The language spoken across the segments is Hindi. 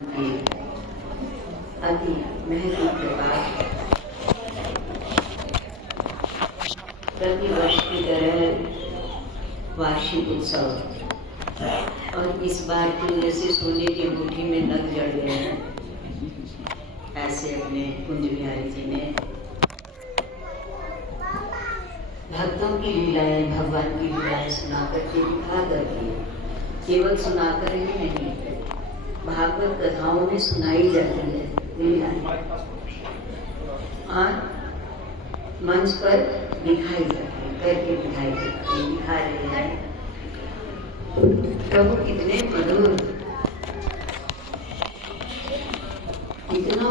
की अति महती कृपा प्रतिवर्ष की तरह वार्षिक उत्सव और इस बार तो जैसे सोने की अंगूठी में नग जड़ गए हैं, ऐसे अपने कुंज बिहारी जी ने भक्तों की लीलाएं, भगवान की लीलाएं सुनाकर के दिखा करके, केवल सुनाकर ही नहीं, भागवत कथाओं में सुनाई जाती है लीलाएं और मंच पर दिखाई जाती है, करके दिखाई जाती है, दिखा रहे हैं। प्रभु कितने मधुर, कितना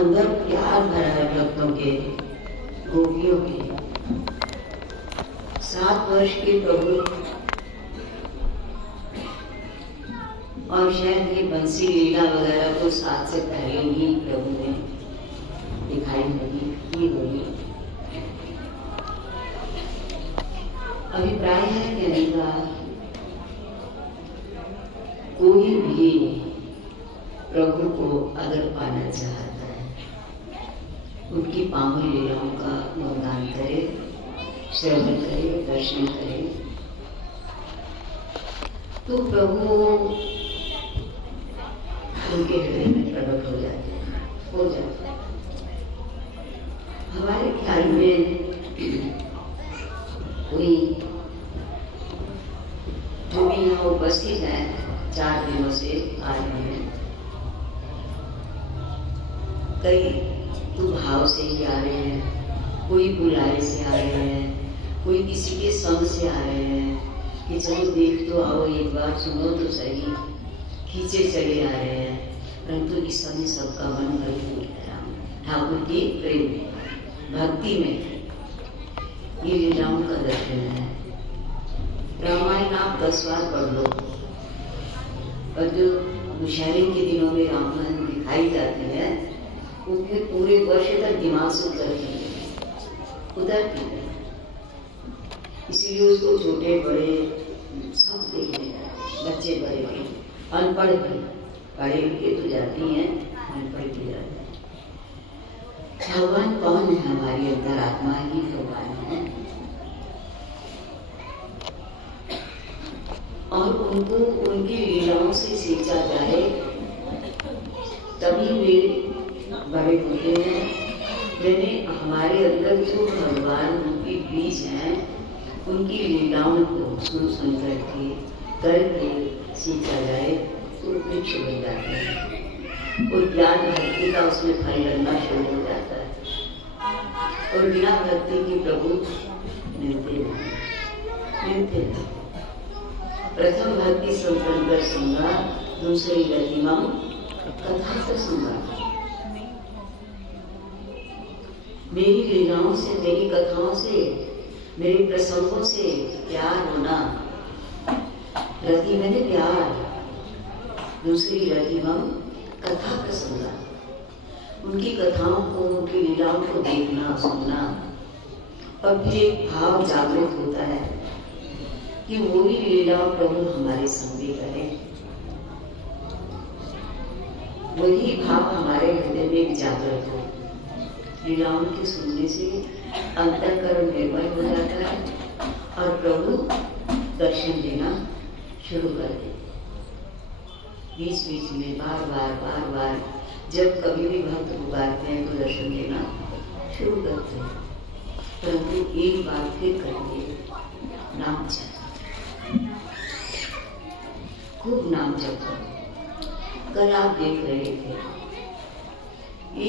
अंदर प्यार भरा है भक्तों के, गोपियों के। 7 वर्ष के प्रभु और शायद ये बंसी लीला वगैरह तो 7 से पहले ही प्रभु ने दिखाई होगी, की होगी। अभिप्राय है कहने का, कोई भी प्रभु को अगर पाना चाहता है, उनकी पावन लीलाओं का गुणगान करे, श्रवण करे, दर्शन करे, तो प्रभु उनके हृदय में प्रकट हो जाते हैं, हो जाते हैं। हमारे ख्याल में कोई जो भी यहाँ उपस्थित है, 4 दिनों से आ रहे हैं, कई तो भाव से ही आ रहे हैं, कोई बुलाए से आ रहे हैं, कोई किसी के संग से आ रहे हैं कि चलो देख तो आओ, एक बार सुनो तो सही, खींचे चले आ रहे हैं। परंतु इस समय सबका मन भरपूर है ठाकुर के प्रेम में, भक्ति में, ये लीलाओं का दर्शन है। रामायण आप 10 बार पढ़ लो, और जो मुशायरे के दिनों में रामायण दिखाई जाती है, वो फिर पूरे वर्ष तक दिमाग से उतरती है। इसीलिए उसको छोटे बड़े सब देखने जाते, बच्चे बड़े भी, अनपढ़ भी, पढ़े लिखे तो जाती हैं, अनपढ़ भी जाते हैं। भगवान कौन है? हमारी अंतरात्मा ही भगवान है, और उनको उनकी लीलाओं से सींचा जाए तभी वे बड़े होते हैं। यानी हमारे अंदर जो भगवान उनकी बीज हैं, उनकी लीलाओं को सुन करके सींचा जाए तो वृक्ष बन जाते हैं, और ज्ञान भक्ति का उसमें फल लगना शुरू हो जाता है। और बिना भक्ति की प्रभु मिलते नहीं। प्रथम भक्ति संकर सुंगा, दूसरी गतिमा कथा से सुंगा। मेरी लीलाओं से, मेरी कथाओं से, मेरे प्रसंगों से प्यार होना, रति मैंने प्यार, दूसरी रतिमा कथा प्रसंगा। उनकी कथाओं को, उनकी लीलाओं को देखना, सुनना, और फिर एक भाव जागृत होता है कि वो भी लीलाओं प्रभु हमारे संग भी करें। वही भाव हमारे हृदय में जागृत हो। लीलाओं के सुनने से अंतःकरण निर्मल हो जाता है, और प्रभु दर्शन देना शुरू कर देते। बीच बीच में बार बार जब कभी भी भक्त पुकारते हैं तो दर्शन देना शुरू करते हैं। परंतु एक बार फिर करेंगे, नाम जप, खूब नाम जप करो। कल आप देख रहे थे,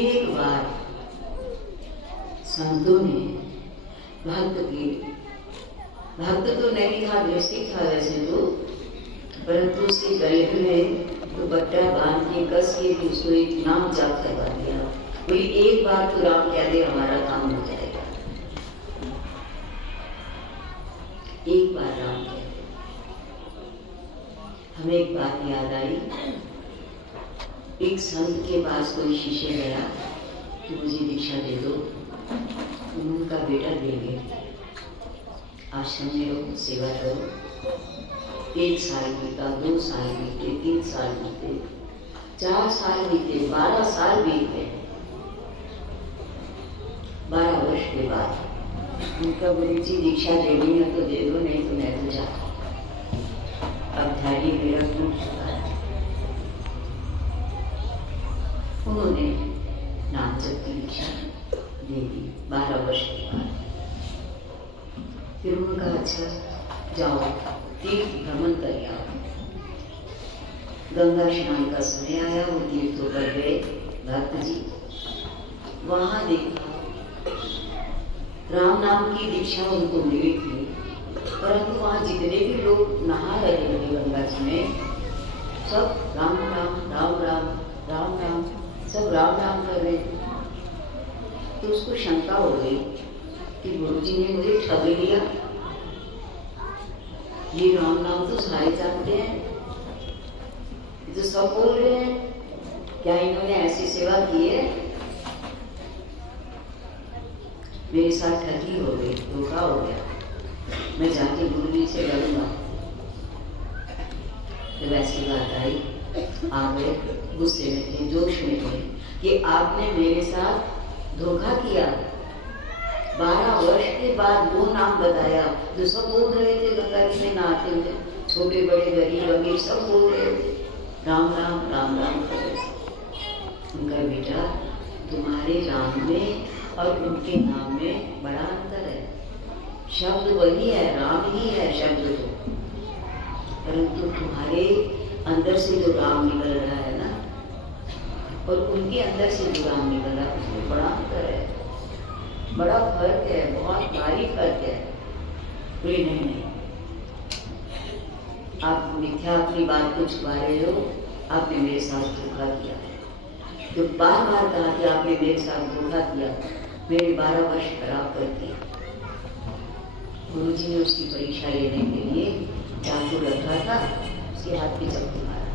एक बार संतों ने भक्त तो नहीं था, दृष्टि था वैसे तो, परंतु उसके गले में दुपट्टा बांध के कस के भी उसको एक नाम जाप करवा दिया। बोली एक बार तो राम कह दे, हमारा काम हो जाएगा। एक बार राम कह दे। हमें एक बात याद आई, एक संत के पास कोई शिष्य गया कि मुझे दीक्षा दे दो। उनका बेटा दे गया, आश्रम में रहो, सेवा करो। 1 साल बीता, 2 साल बीते, 3 साल बीते, 4 साल बीते, 12 साल बीत गए। 12 वर्ष के बाद उनका गुरु जी दीक्षा देनी है तो दे दो, नहीं तो मैं तो जाता। अब धैर्य मेरा टूट चुका है। उन्होंने नाम जप की दीक्षा दे दी 12 वर्ष के बाद। फिर उनका अच्छा जाओ तीर्थ भ्रमण कर आओ। गंगा स्नान का समय आया, वो तीर्थों पर गए भक्त जी। वहां देखा राम नाम की दीक्षा उनको मिली थी, परंतु वहां जितने भी लोग नहा रहे थे गंगा जी में, सब राम राम राम राम राम राम, सब राम राम कर रहे थे। तो उसको शंका हो गई कि गुरु जी ने मुझे ठग लिया, ये राम नाम तो सारे जानते हैं, ये तो सब बोल रहे हैं, क्या इन्होंने ऐसी सेवा की है? मेरे साथ ठगी हो गई, धोखा हो गया, मैं जाके गुरु जी से लड़ूंगा। जब ऐसी बात आई, आ गए, गुस्से में थे, जोश में थे कि आपने मेरे साथ धोखा किया। 12 वर्ष के बाद वो नाम बताया जो सब बोल रहे थे, गंगा जी में नहाते हुए, छोटे बड़े गरीब अमीर सब बोल रहे थे, राम राम राम राम कर रहे थे। उनका बेटा, तुम्हारे राम में और उनके नाम में बड़ा अंतर है। शब्द वही है, राम ही है शब्द तो, परंतु तुम्हारे अंदर से जो राम निकल रहा है ना, और उनके अंदर से जो राम निकल रहा है, उसमें बड़ा अंतर है, बड़ा फर्क है, बहुत भारी फर्क है। बोले नहीं नहीं, आप मिथ्या अपनी बात को छुपा रहे हो, आपने मेरे साथ धोखा किया। तो बार बार कहा कि आपने मेरे साथ धोखा किया, मेरे 12 वर्ष खराब कर दिए। गुरु जी ने उसकी परीक्षा लेने के लिए चाकू रखा था, उसके हाथ पे चाकू मारा,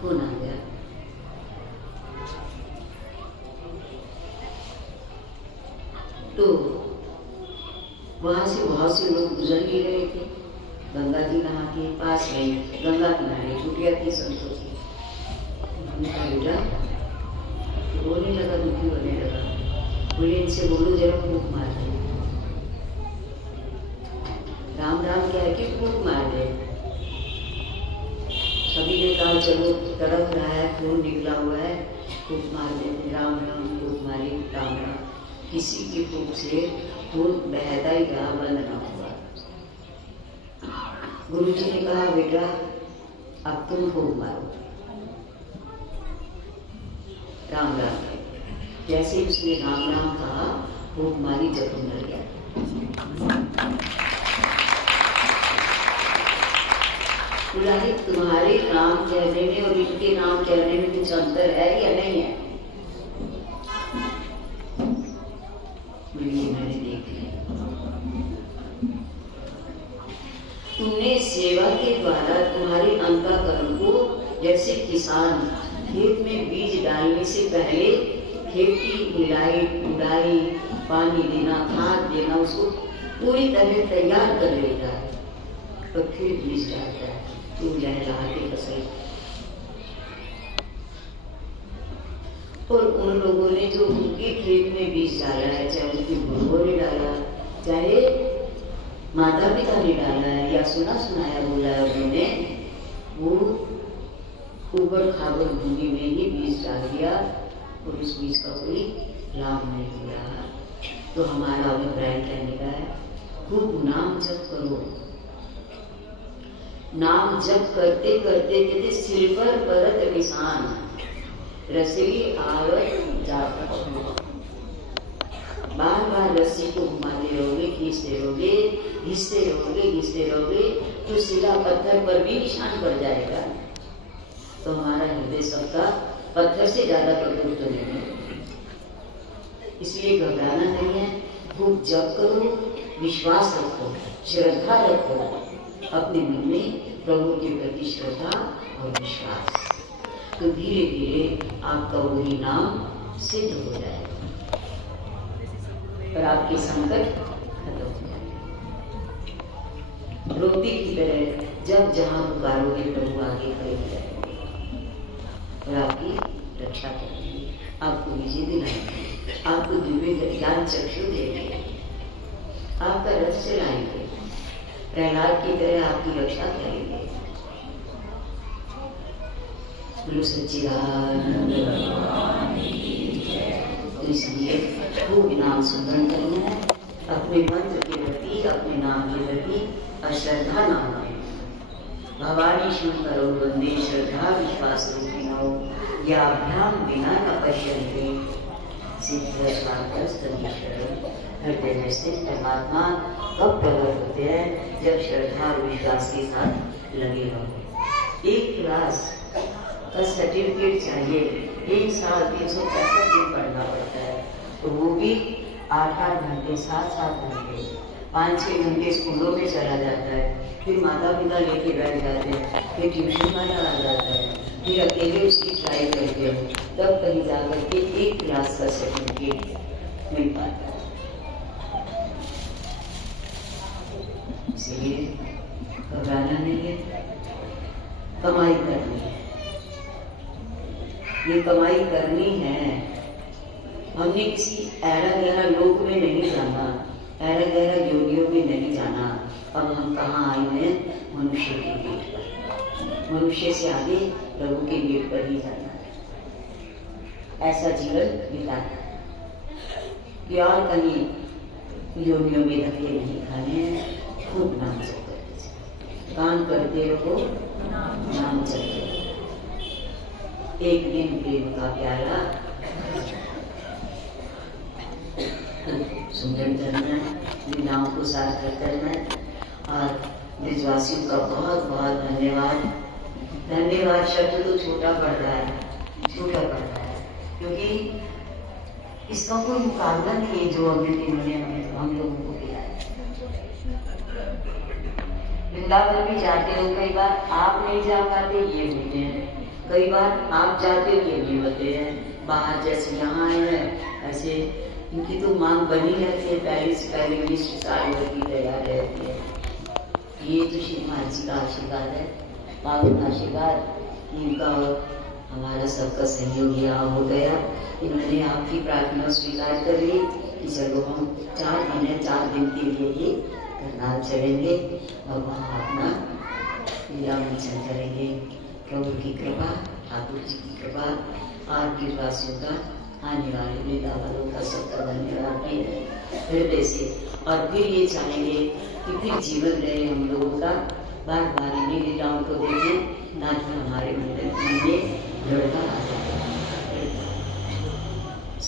खून आ गया। तो वहां से बहुत से लोग गुजर ही रहे थे, गंगा जी नहा के पास में गंगा किनारे छुट्टियां थी संतों की। उनका बेटा रोने लगा, दुखी होने लगा। बोले इनसे बोलो जरा फूक मार दे, राम राम कह के फूक मार दे। सभी ने कहा चलो, तड़प रहा है, खून निकला हुआ है, फूक मार दे। राम राम फूक मारी, राम राम। किसी की फूक से खून बहता ही रहा, बंद ना हुआ। गुरु जी ने कहा बेटा अब तुम फूक मारो, राम राम। जैसे उसने राम राम कहा, फूक मारी, जख्म मर गया। बुलाए तुम्हारे नाम कहने में और इनके नाम कहने में कुछ अंतर है या नहीं है? मैंने देख लिया, तुमने सेवा के द्वारा तुम्हारे अंतःकरण को, जैसे किसान खेत में बीज डालने से पहले खेत की मिलाई उड़ाई, पानी देना, खाद देना, उसको पूरी तरह तैयार कर लेता है, तो फिर बीज डालता है, तू लहला के फसल। और उन लोगों ने जो उनके खेत में बीज डाला है, चाहे उनके गुरुओं ने डाला, चाहे माता पिता ने डाला है, या सुना सुनाया बोला है उन्होंने, वो ऊपर खाबर भूमि में ही बीज डाल दिया और उस बीज का कोई लाभ नहीं हुआ। तो हमारा अभिप्राय कहने का है, खूब नाम जप करो। नाम जप करते करते कहते सिर पर परत निशान, रसीली आवत जाता। बार बार रस्सी को घुमाते रहोगे, खींचते रहोगे, घिसते रहोगे, घिसते रहोगे, तो शिला पत्थर पर भी निशान पड़ जाएगा। तो हमारा हृदय सबका पत्थर से ज्यादा कठोर तो नहीं है, इसलिए घबराना नहीं है। खूब जप करो, विश्वास रखो, श्रद्धा रखो, अपने मन में प्रभु के प्रति श्रद्धा और विश्वास, तो धीरे धीरे आपका वही नाम सिद्ध हो जाएगा और आपके संकट खत्म हो जाएंगे। द्रौपदी की तरह जब जहां पुकारोगे प्रभु आगे खड़े हो जाएंगे। और आपकी रक्षा करेंगे, आपको विजय दिलाएंगे, आपको दिव्य ज्ञान चक्षु देंगे, आपका रथ चलाएंगे, प्रहलाद की तरह आपकी रक्षा करेंगे। बोलो सच्चिदानंद भगवान की जय। तो इसलिए खूब नाम स्मरण करना है, अपने मंत्र के प्रति, अपने नाम के प्रति अश्रद्धा ना होए। भवानी शंकरो वंदे श्रद्धा विश्वास रूपिणो याभ्याम विना न पश्यन्ते सिद्ध स्वार्थस्तमीश्वर। हृदय में स्थित परमात्मा कब प्रकट होते हैं? जब श्रद्धा और विश्वास के साथ लगे रहो। एक क्लास का सर्टिफिकेट चाहिए, 1 साल 365 दिन पढ़ना पड़ता है, तो वो भी 8-8 घंटे 7-7 घंटे 5-6 घंटे स्कूलों में चला जाता है, फिर माता पिता लेके बैठ जाते हैं, फिर ट्यूशन वाला आ जाता है, फिर अकेले उसकी ट्राई करते हो, तब कहीं जाकर के एक क्लास का सर्टिफिकेट मिल पाता है। इसलिए घबराना नहीं है, कमाई करनी है, ये कमाई करनी है। हमने किसी ऐरा गहरा लोक में नहीं जाना, ऐरा गहरा योगियों में नहीं जाना। अब हम कहाँ आए हैं? मनुष्य के पेट पर। मनुष्य से आगे प्रभु के पेट पर ही जाना है, ऐसा जीवन बिताना है कि और कहीं योगियों में धक्के नहीं खाने हैं। खूब नाम जप करते, काम करते रहो, नाम जपते रहो। एक दिन प्रेम का प्याला सुंदर करना, लीलाओं को सार्थक करना। और ब्रजवासियों का बहुत बहुत धन्यवाद। धन्यवाद शब्द तो छोटा पड़ रहा है, छोटा पड़ रहा है, क्योंकि इसका कोई मुकाबला नहीं है जो अमृत इन्होंने हम लोगों को दिया है। वृंदावन भी जाते हो, कई बार आप नहीं जा पाते ये होते हैं, कई बार आप जाते हो ये भी होते हैं। बाहर जैसे यहाँ आए हैं ऐसे इनकी तो मांग बनी रहती है, पहले से पहले लिस्ट सारी होती तैयार रहती है। ये तो श्री महाराज जी का आशीर्वाद है, पावन आशीर्वाद। इनका और हमारा सबका सहयोग यहाँ हो गया। इन्होंने आपकी प्रार्थना स्वीकार कर ली कि चलो हम 4 दिन के लिए ही करनाल चलेंगे और वहाँ अपना लीला मंचन करेंगे। प्रभु की कृपा, ठाकुर जी की कृपा और ब्रजवासियों का, आने वाले वृंदा वालों का सबका धन्यवाद भी हृदय से। और फिर ये चाहेंगे कि फिर जीवन रहे हम लोगों का, बार बार इन्हीं लीलाओं को देखें, ना कि हमारे मन में लड़का आ जाए।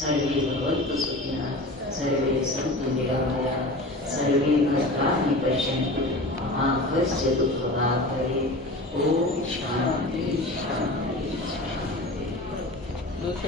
सर्वे भवन्तु सुखिनः, सर्वे सन्तु निरामयाः, सर्वे भद्राणि पश्यन्तु मा कश्चित् दुःखभाग् भवेत्।